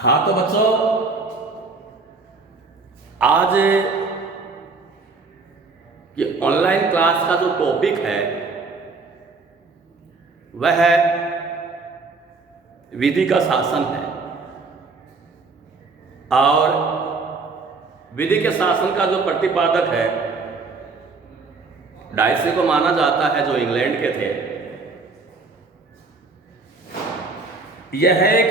हाँ तो बच्चों, आज ये ऑनलाइन क्लास का जो टॉपिक है वह है विधि का शासन है। और विधि के शासन का जो प्रतिपादक है डायसी को माना जाता है, जो इंग्लैंड के थे। यह एक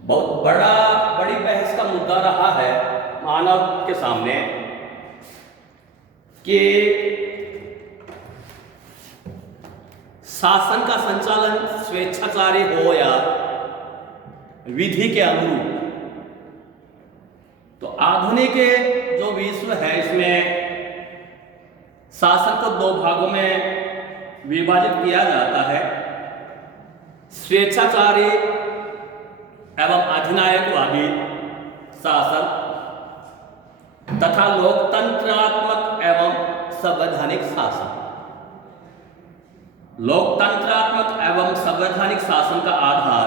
बहुत बड़ी बहस का मुद्दा रहा है मानव के सामने कि शासन का संचालन स्वेच्छाचारी हो या विधि के अनुरूप। तो आधुनिक जो विश्व है इसमें शासन को दो भागों में विभाजित किया जाता है, स्वेच्छाचारी एवं अधिनायकवादी शासन तथा लोकतंत्रात्मक एवं संवैधानिक शासन। लोकतंत्रात्मक एवं संवैधानिक शासन का आधार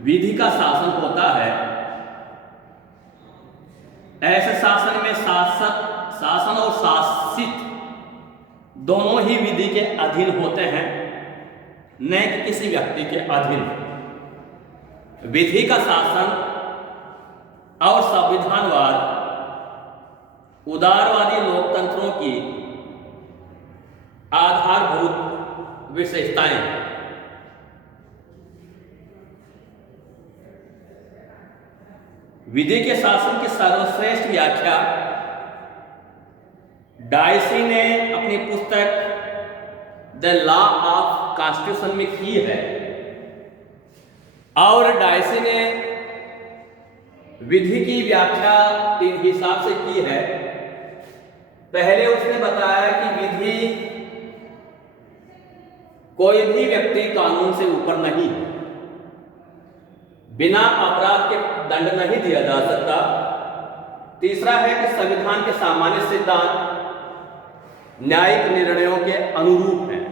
विधि का शासन होता है। ऐसे शासन में शासन और शासित दोनों ही विधि के अधीन होते हैं, न कि किसी व्यक्ति के अधीन। विधि का शासन और संविधानवाद उदारवादी लोकतंत्रों की आधारभूत विशेषताएं। विधि के शासन की सर्वश्रेष्ठ व्याख्या डायसी ने अपनी पुस्तक द लॉ ऑफ कॉन्स्टिट्यूशन में की है। और डायसी ने विधि की व्याख्या तीन हिसाब से की है। पहले उसने बताया कि विधि कोई भी व्यक्ति कानून से ऊपर नहीं, बिना अपराध के दंड नहीं दिया जा सकता। तीसरा है कि संविधान के सामान्य सिद्धांत न्यायिक निर्णयों के अनुरूप हैं।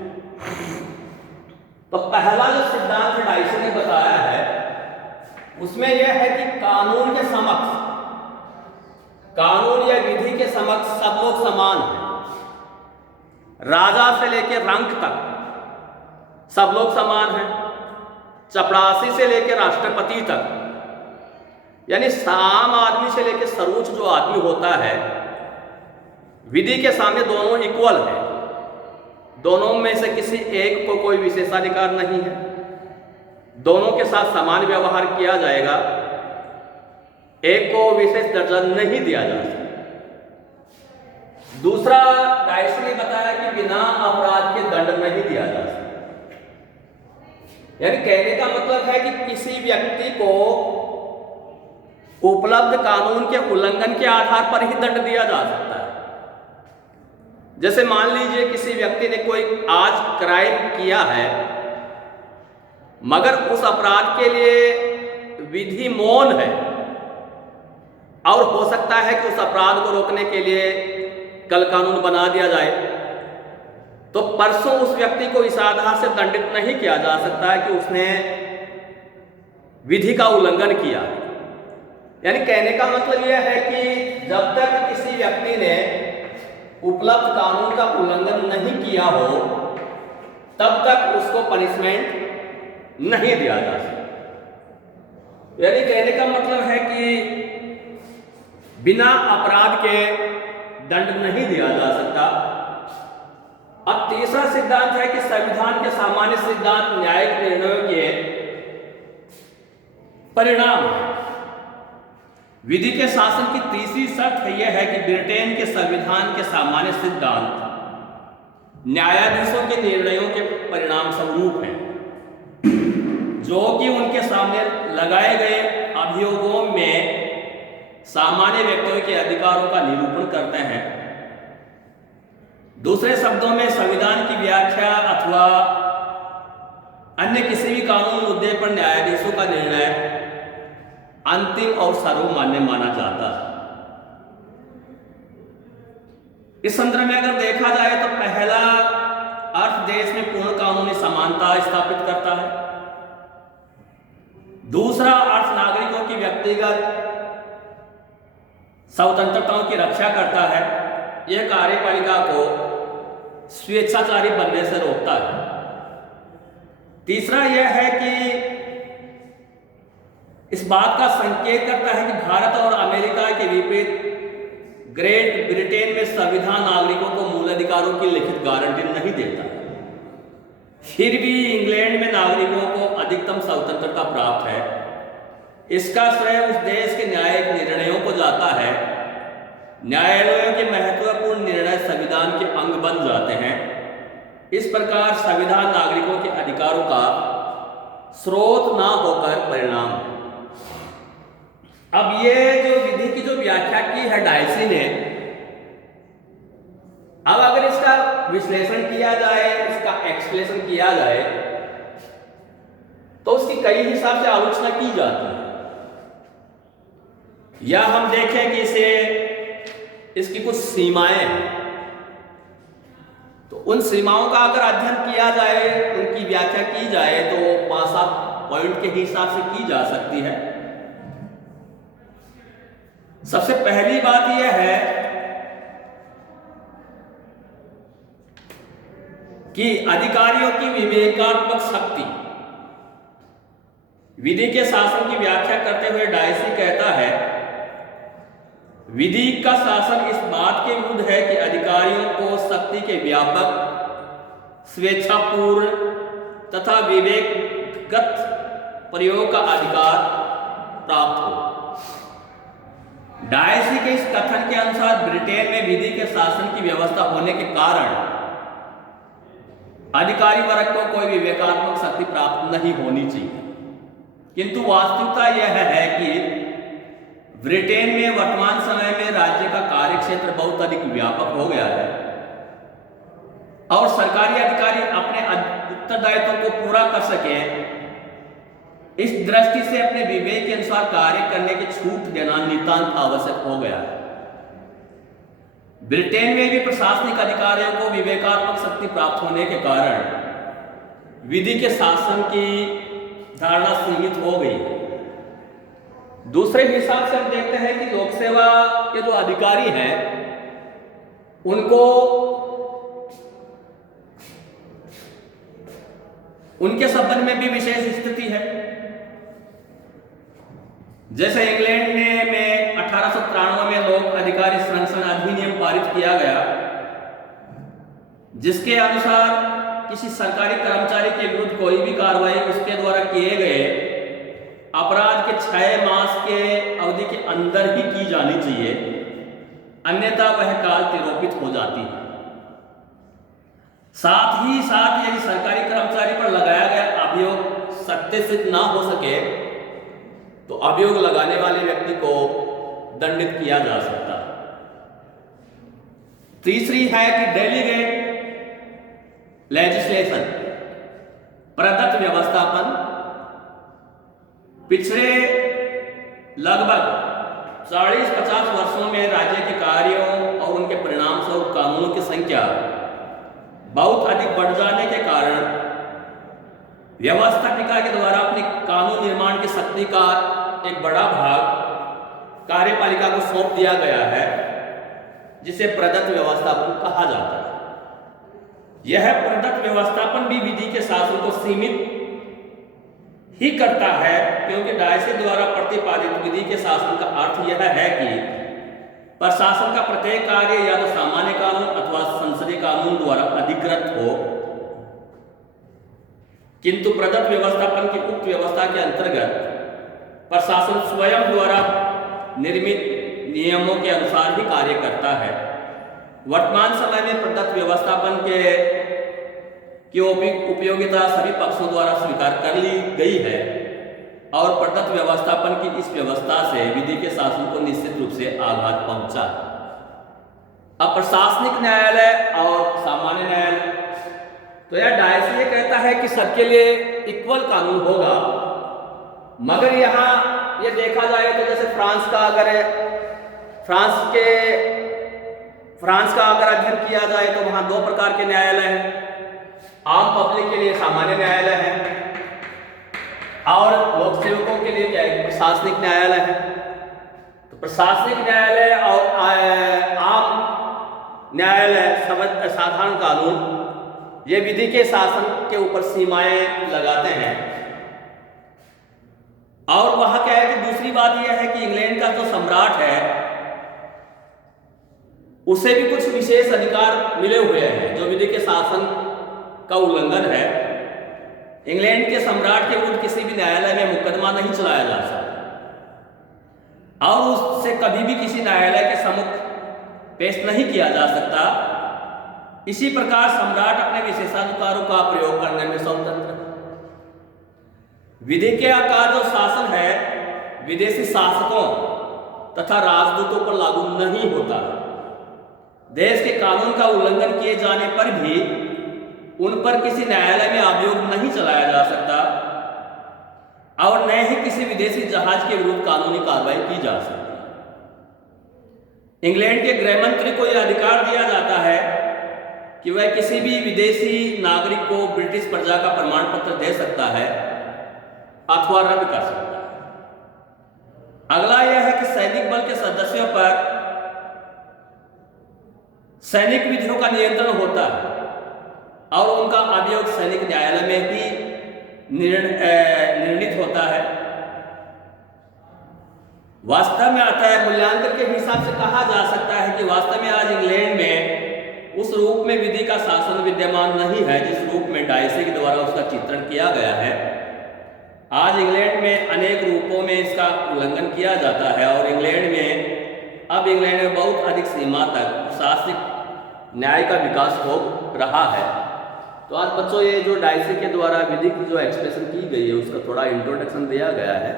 तो पहला जो सिद्धांत डायसी ने बताया है उसमें यह है कि कानून के समक्ष, कानून या विधि के समक्ष सब लोग समान हैं। राजा से लेकर रंक तक सब लोग समान हैं, चपरासी से लेकर राष्ट्रपति तक, यानी आम आदमी से लेकर सर्वोच्च जो आदमी होता है, विधि के सामने दोनों इक्वल है। दोनों में से किसी एक को कोई विशेषाधिकार नहीं है, दोनों के साथ समान व्यवहार किया जाएगा, एक को विशेष दर्जा नहीं दिया जा सकता। दूसरा, डायसी ने बताया कि बिना अपराध के दंड नहीं दिया जा सकता। यानी कहने का मतलब है कि किसी व्यक्ति को उपलब्ध कानून के उल्लंघन के आधार पर ही दंड दिया जा सकता है। जैसे मान लीजिए किसी व्यक्ति ने कोई आज क्राइम किया है, मगर उस अपराध के लिए विधि मौन है, और हो सकता है कि उस अपराध को रोकने के लिए कल कानून बना दिया जाए, तो परसों उस व्यक्ति को इस आधार से दंडित नहीं किया जा सकता है कि उसने विधि का उल्लंघन किया। यानी कहने का मतलब यह है कि जब तक किसी व्यक्ति ने उपलब्ध कानून का उल्लंघन नहीं किया हो तब तक उसको पनिशमेंट नहीं दिया जा सकता। यानी कहने का मतलब है कि बिना अपराध के दंड नहीं दिया जा सकता। अब तीसरा सिद्धांत है कि संविधान के सामान्य सिद्धांत न्यायिक निर्णयों के परिणाम। विधि के शासन की तीसरी शर्त यह है कि ब्रिटेन के संविधान के सामान्य सिद्धांत न्यायाधीशों के निर्णयों के परिणाम स्वरूप हैं, जो कि उनके सामने लगाए गए अभियोगों में सामान्य व्यक्तियों के अधिकारों का निरूपण करते हैं। दूसरे शब्दों में संविधान की व्याख्या अथवा अन्य किसी भी कानून मुद्दे पर न्यायाधीशों का निर्णय अंतिम और सर्वमान्य माना जाता है। इस संदर्भ में अगर देखा जाए तो पहला अर्थ देश में पूर्ण कानूनी समानता स्थापित करता है। दूसरा अर्थ नागरिकों की व्यक्तिगत स्वतंत्रताओं की रक्षा करता है। यह कार्यपालिका को स्वेच्छाचारी बनने से रोकता है। तीसरा यह है कि इस बात का संकेत करता है कि भारत और अमेरिका के विपरीत ग्रेट ब्रिटेन में संविधान नागरिकों को मूल अधिकारों की लिखित गारंटी नहीं देता। फिर भी इंग्लैंड में नागरिकों को अधिकतम स्वतंत्रता प्राप्त है। इसका श्रेय उस देश के न्यायिक निर्णयों को जाता है। न्यायालयों के महत्वपूर्ण निर्णय संविधान के अंग बन जाते हैं। इस प्रकार संविधान नागरिकों के अधिकारों का स्रोत ना होकर परिणाम है। अब ये जो विधि की जो व्याख्या की है डायसी ने, अब अगर इसका विश्लेषण किया जाए, इसका एक्सप्लेनेशन किया जाए, तो उसकी कई हिसाब से आलोचना की जाती है। या हम देखें कि इसकी कुछ सीमाएं हैं, तो उन सीमाओं का अगर अध्ययन किया जाए, उनकी व्याख्या की जाए, तो 5-7 पॉइंट के हिसाब से की जा सकती है। सबसे पहली बात यह है कि अधिकारियों की विवेकात्मक शक्ति। विधि के शासन की व्याख्या करते हुए डायसी कहता है, विधि का शासन इस बात के विरुद्ध है कि अधिकारियों को शक्ति के व्यापक, स्वेच्छापूर्ण तथा विवेकगत प्रयोग का अधिकार प्राप्त हो। डायसी के इस कथन के अनुसार ब्रिटेन में विधि के शासन की व्यवस्था होने के कारण अधिकारी वर्ग को कोई विवेकात्मक शक्ति प्राप्त नहीं होनी चाहिए, किंतु वास्तविकता यह है कि ब्रिटेन में वर्तमान समय में राज्य का कार्यक्षेत्र बहुत अधिक व्यापक हो गया है और सरकारी अधिकारी अपने उत्तरदायित्वों को पूरा कर सके, इस दृष्टि से अपने विवेक के अनुसार कार्य करने की छूट देना नितांत आवश्यक हो गया है। ब्रिटेन में भी प्रशासनिक अधिकारियों को विवेकात्मक शक्ति प्राप्त होने के कारण विधि के शासन की धारणा सीमित हो गई है। दूसरे हिसाब से हम देखते हैं कि लोक सेवा के जो अधिकारी हैं, उनके संबंध में भी विशेष स्थिति है। जैसे इंग्लैंड में 1893 में लोक अधिकारी संरक्षण अधिनियम पारित किया गया, जिसके अनुसार किसी सरकारी कर्मचारी के विरुद्ध कोई भी कार्रवाई उसके द्वारा किए गए अपराध के 6 मास के अवधि के अंदर ही की जानी चाहिए, अन्यथा वह काल तिरोपित हो जाती है। साथ ही साथ यदि सरकारी कर्मचारी पर लगाया गया अभियोग सत्य सिद्ध ना हो सके तो अभियोग लगाने वाले व्यक्ति को दंडित किया जा सकता है। तीसरी है कि डेलीगेट लेजिस्लेशन, प्रदत्त व्यवस्थापन। पिछले लगभग 40-50 वर्षों में राज्य के कार्यों और उनके परिणाम स्वरूप कानूनों की संख्या बहुत अधिक बढ़ जाने के कारण व्यवस्थापिका के द्वारा अपनी कानून निर्माण की शक्ति का एक बड़ा भाग कार्यपालिका को सौंप दिया गया है, जिसे प्रदत्त व्यवस्थापन कहा जाता है। यह प्रदत्त व्यवस्थापन भी विधि के शासन को सीमित ही करता है, क्योंकि डायसी द्वारा प्रतिपादित विधि के शासन का अर्थ यह है कि प्रशासन का प्रत्येक कार्य या तो सामान्य कानून अथवा संसदीय कानून द्वारा अधिकृत हो, किंतु प्रदत्त व्यवस्थापन की उक्त व्यवस्था के अंतर्गत प्रशासन स्वयं द्वारा निर्मित नियमों के अनुसार ही कार्य करता है। वर्तमान समय में प्रदत्त व्यवस्थापन की उपयोगिता सभी पक्षों द्वारा स्वीकार कर ली गई है और प्रदत्त व्यवस्थापन की इस व्यवस्था से विधि के शासन को निश्चित रूप से आघात पहुंचा। अब प्रशासनिक न्यायालय और सामान्य न्यायालय, तो यह डायसी ये कहता है कि सबके लिए इक्वल कानून होगा, मगर यहाँ ये देखा जाए तो जैसे फ्रांस का अगर अध्ययन किया जाए तो वहाँ 2 प्रकार के न्यायालय हैं। आम पब्लिक के लिए सामान्य न्यायालय है और लोक सेवकों के लिए क्या है, प्रशासनिक न्यायालय है। तो प्रशासनिक न्यायालय और आम न्यायालय, साधारण कानून, ये विधि के शासन के ऊपर सीमाएं लगाते हैं। और वहां क्या है कि दूसरी बात यह है कि इंग्लैंड का जो सम्राट है उसे भी कुछ विशेष अधिकार मिले हुए हैं। जो विधि के शासन का उल्लंघन है, इंग्लैंड के सम्राट के विरुद्ध किसी भी न्यायालय में मुकदमा नहीं चलाया जा सकता और उससे कभी भी किसी न्यायालय के सम्मुख पेश नहीं किया जा सकता। इसी प्रकार सम्राट अपने विशेषाधिकारों का प्रयोग करने में स्वतंत्र है। विधि के आकार जो शासन है विदेशी शासकों तथा राजदूतों पर लागू नहीं होता। देश के कानून का उल्लंघन किए जाने पर भी उन पर किसी न्यायालय में अभियोग नहीं चलाया जा सकता और न ही किसी विदेशी जहाज के विरुद्ध कानूनी कार्रवाई की जा सकती। इंग्लैंड के गृह मंत्री को यह अधिकार दिया जाता है कि वह किसी भी विदेशी नागरिक को ब्रिटिश प्रजा का प्रमाण पत्र दे सकता है अथवा रद्द कर सकता है। अगला यह है कि सैनिक बल के सदस्यों पर सैनिक विधियों का नियंत्रण होता है और उनका अभियोग सैनिक न्यायालय में ही निर्णित होता है। वास्तव में आता है मूल्यांकन के हिसाब से कहा जा सकता है कि वास्तव में आज इंग्लैंड में उस रूप में विधि का शासन विद्यमान नहीं है जिस रूप में डाइसी के द्वारा उसका चित्रण किया गया है। आज इंग्लैंड में अनेक रूपों में इसका उल्लंघन किया जाता है और इंग्लैंड में बहुत अधिक सीमा तक प्रशासनिक न्याय का विकास हो रहा है। तो आज बच्चों ये जो डाइसी के द्वारा विधि की जो एक्सप्रेशन की गई है उसका थोड़ा इंट्रोडक्शन दिया गया है।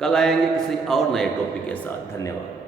कल आएंगे किसी और नए टॉपिक के साथ। धन्यवाद।